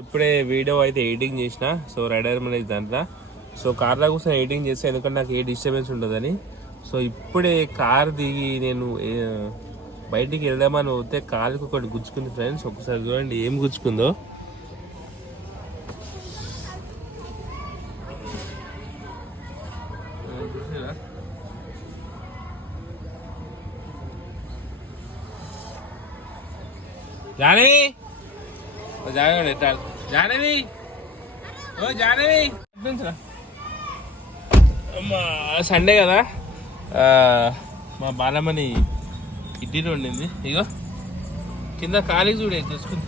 ఇప్పుడే వీడియో అయితే ఎడిటింగ్ చేసిన. సో రైడర్ మనకి దాంట్లో సో కార్లో కూర్చొని ఎడిటింగ్ చేస్తే ఎందుకంటే నాకు ఏ డిస్టర్బెన్స్ ఉండదని. సో ఇప్పుడే కార్ దిగి నేను బయటికి వెళ్దామని పోతే కాలుకి ఒకటి గుచ్చుకుంది ఫ్రెండ్స్. ఒకసారి చూడండి ఏం గుచ్చుకుందో. జానవి జానవి ఓ జానవి సండే కదా మా బాలమ్మని ఇడ్లీలో వండింది. ఇగో కింద కాలికి చూడే చూసుకుంది.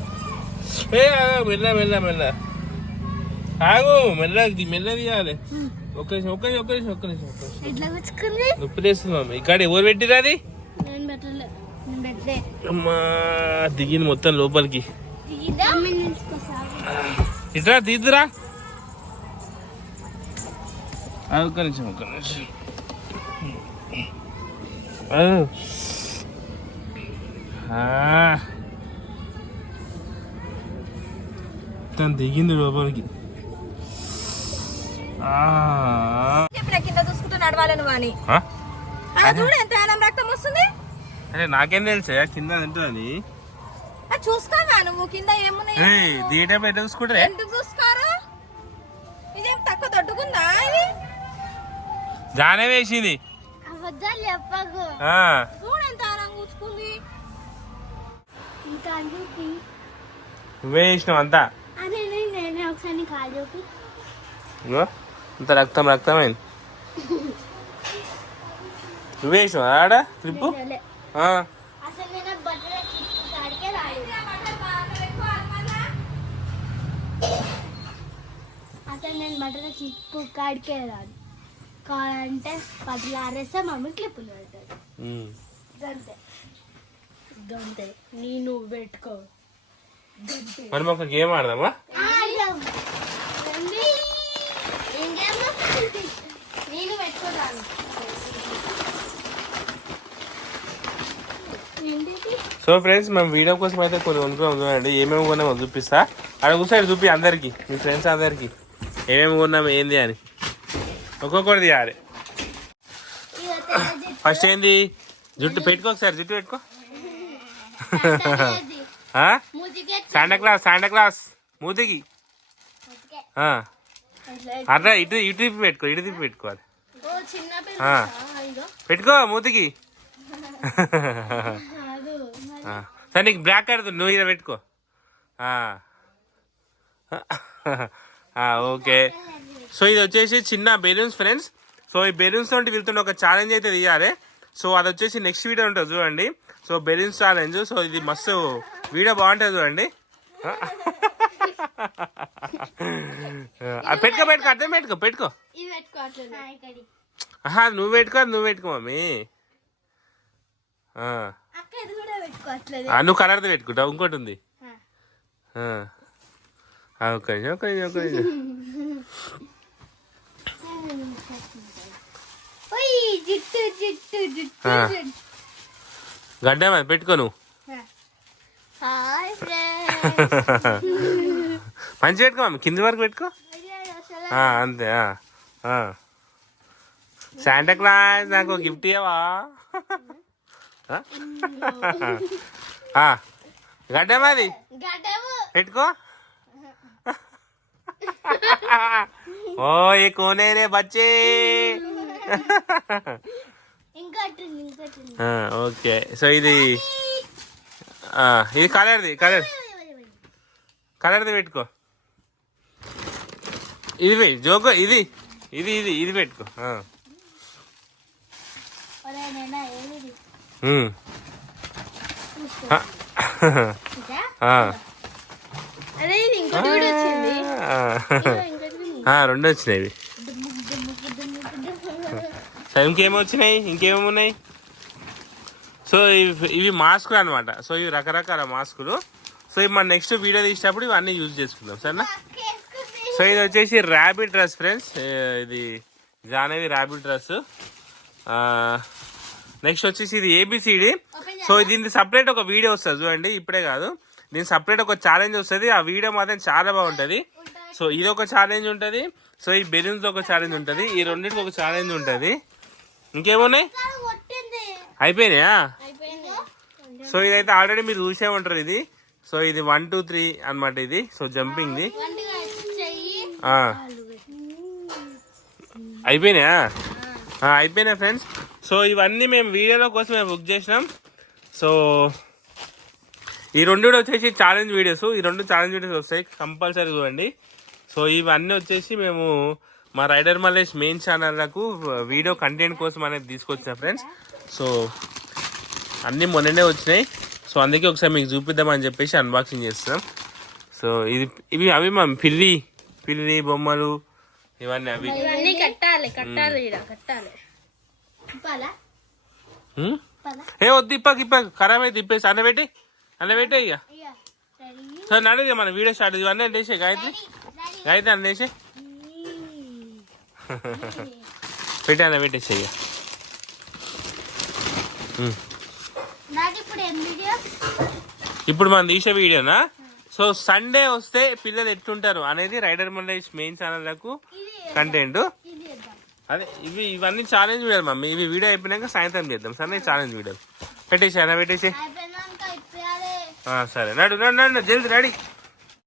మెల్ల మెల్ల మెల్ల ఆగు మెల్ల తీయాలి. ఒక్క నిమిషం నొప్పి తెస్తుంది మమ్మీ. ఇక్కడ ఎవరు పెట్టిరా అది? అమ్మా దిగింది మొత్తం లోపలికి. ఇట్రా తీద్దురా. ఒక్క నిమిషం తను దిగింది లోపలికి. కింద చూసుకుంటూ నడవాలి నువ్వు అని చూడు ఎంత రక్తం వస్తుంది. అరే నాకేం తెలుసా కింద తింటుందని. చూసుకోవా నువ్వు కింద ఏమున్నాయి దిగేటప్పుడు ఎట్లా చూసుకుంటారు? ఎందుకు చూసుకోరు? ఇదేం తక్కువ దొడ్డుకుందా? ఇది జానే వేసింది. చూడు ఎంత కూర్చుకుంది. నువ్వే వేసినావు అంతా. అంత రక్తమైంది. నువ్వే వేసినావు ఆడ క్లిప్పు. నేను బట్టల క్లిప్పు కాడికే రాదు. కావాలంటే 10 ఆరేస్తే మమ్మీ క్లిప్పులు పెడతాడు. గంతే నేను పెట్టుకో. మనం ఒక గేమ్ ఆడదామా? నేను పెట్టుకోరాను. సో ఫ్రెండ్స్ మేము వీడియో కోసం అయితే కొన్ని కొనుక్కోండి. ఏమేమి కొన్నామో చూపిస్తా. అక్కడ కూర్చొని చూపి అందరికి, మీ ఫ్రెండ్స్ అందరికి ఏమేమి కొన్నాము ఏంది అని ఒక్కొక్కటి తీయాలి. ఫస్ట్ ఏంది జుట్టు పెట్టుకో. ఒకసారి జుట్టు పెట్టుకో. శాంటాక్లాస్ మూతికి అట్లా ఇటు తిప్పి పెట్టుకో. ఇటు తిప్పి పెట్టుకోవాలి. పెట్టుకో మూతికి. సరే నీకు బ్లాక్ కడుతుంది, నువ్వు ఇలా పెట్టుకో. ఓకే. సో ఇది వచ్చేసి చిన్న బెలూన్స్ ఫ్రెండ్స్. సో ఈ బెలూన్స్ తోటి వీళ్ళతో ఒక ఛాలెంజ్ అయితే తీయాలి. సో అది వచ్చేసి నెక్స్ట్ వీడియో ఉంటుంది చూడండి. So balloons challenge. సో ఇది మస్తు వీడియో బాగుంటుంది చూడండి. పెట్టుకో అర్థం పెట్టుకో. నువ్వు పెట్టుకో మమ్మీ. నువ్వు కలర్ది పెట్టుకుంటావు. ఇంకోటి ఉంది. ఒక నిమిషం. గడ్డ అది పెట్టుకో నువ్వు. మంచి పెట్టుకో మమ్మీ. కింది వరకు పెట్టుకో. అంతే. శాంటాక్లాస్ నాకు గిఫ్ట్ ఇవ్వవా? గడ్డమాది పెట్టుకో. ఓ ఏ కోనే రే బచ్చే. ఓకే. సో ఇది కలర్ది పెట్టుకో. ఇది జోకో. ఇది పెట్టుకో. రెండు వచ్చినాయి. ఇంకేమేమి ఉన్నాయి? సో ఇవి మాస్కులు అనమాట. సో ఇవి రకరకాల మాస్కులు. సో ఇవి మన నెక్స్ట్ వీడియో తీసినప్పుడు ఇవన్నీ యూజ్ చేసుకుందాం సరేనా. సో ఇది వచ్చేసి ర్యాబిట్ డ్రెస్ ఫ్రెండ్స్. ఇది జానవి ర్యాబిట్ డ్రెస్. నెక్స్ట్ వచ్చేసి ఇది ABCD. సో దీనికి సపరేట్ ఒక వీడియో వస్తుంది చూడండి. ఇప్పుడే కాదు, దీని సపరేట్ ఒక ఛాలెంజ్ వస్తుంది. ఆ వీడియో మాత్రం చాలా బాగుంటుంది. సో ఇది ఒక ఛాలెంజ్ ఉంటుంది. సో ఈ బెలూన్స్ ఒక ఛాలెంజ్ ఉంటుంది. ఈ రెండింటికి ఒక ఛాలెంజ్ ఉంటుంది. ఇంకేమున్నాయి? అయిపోయినాయా? సో ఇదైతే ఆల్రెడీ మీరు చూసే ఉంటారు. ఇది సో ఇది 1 2 3 అన్నమాట. ఇది సో జంపింగ్ది అయిపోయినాయా? అయిపోయినాయి ఫ్రెండ్స్. సో ఇవన్నీ మేము వీడియోల కోసం మేము బుక్ చేసినాం. సో ఈ రెండు వచ్చేసి ఛాలెంజ్ వీడియోస్. ఈ రెండు ఛాలెంజ్ వీడియోస్ వస్తాయి, కంపల్సరీ చూడండి. సో ఇవన్నీ వచ్చేసి మేము మా రైడర్ మల్లేష్ మెయిన్ ఛానల్లకు వీడియో కంటెంట్ కోసం అనేది తీసుకొచ్చిన ఫ్రెండ్స్. సో అన్నీ మొన్ననే వచ్చినాయి. సో అందుకే ఒకసారి మీకు చూపిద్దామని చెప్పేసి అన్బాక్సింగ్ చేస్తున్నాం. సో అవి మా పిల్లి బొమ్మలు ఇవన్నీ అవి ఏ వద్దు ఇప్పకి ఖరాబ్ అయితే ఇప్పేసి అన్న పెట్టే ఇక. సరే నడిగా మన వీడియో స్టార్ట్. ఇవన్నీ అంటేసే గాయత్రి అన్నేసే పెట్టే అన్న పెట్టేసే ఇక. ఇప్పుడు మనం తీసే వీడియోనా? సో సండే వస్తే పిల్లలు ఎట్లుంటారు అనేది రైడర్ మల్లేష్ మెయిన్ ఛానల్లకు కంటెంట్. అదే ఇవన్నీ ఛాలెంజ్ వీడియోలు మమ్మీ. ఇవి వీడియో అయిపోయినాక సాయంత్రం చేద్దాం సరే. ఛాలెంజ్ వీడియోలు పెట్టేసి అన్న పెట్టేసి. సరే నడు జల్ది రెడీ.